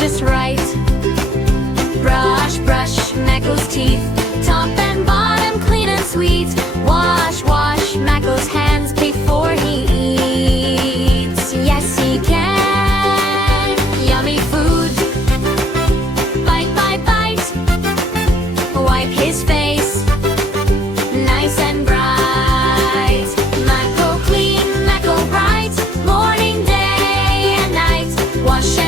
just right. Brush, brush Maco's teeth, top and bottom clean and sweet. Wash, wash Maco's hands before he eats. Yes, he can. Yummy food. Bite, bite, bite. Wipe his face, nice and bright. Maco clean, Maco bright, morning, day, and night. Wash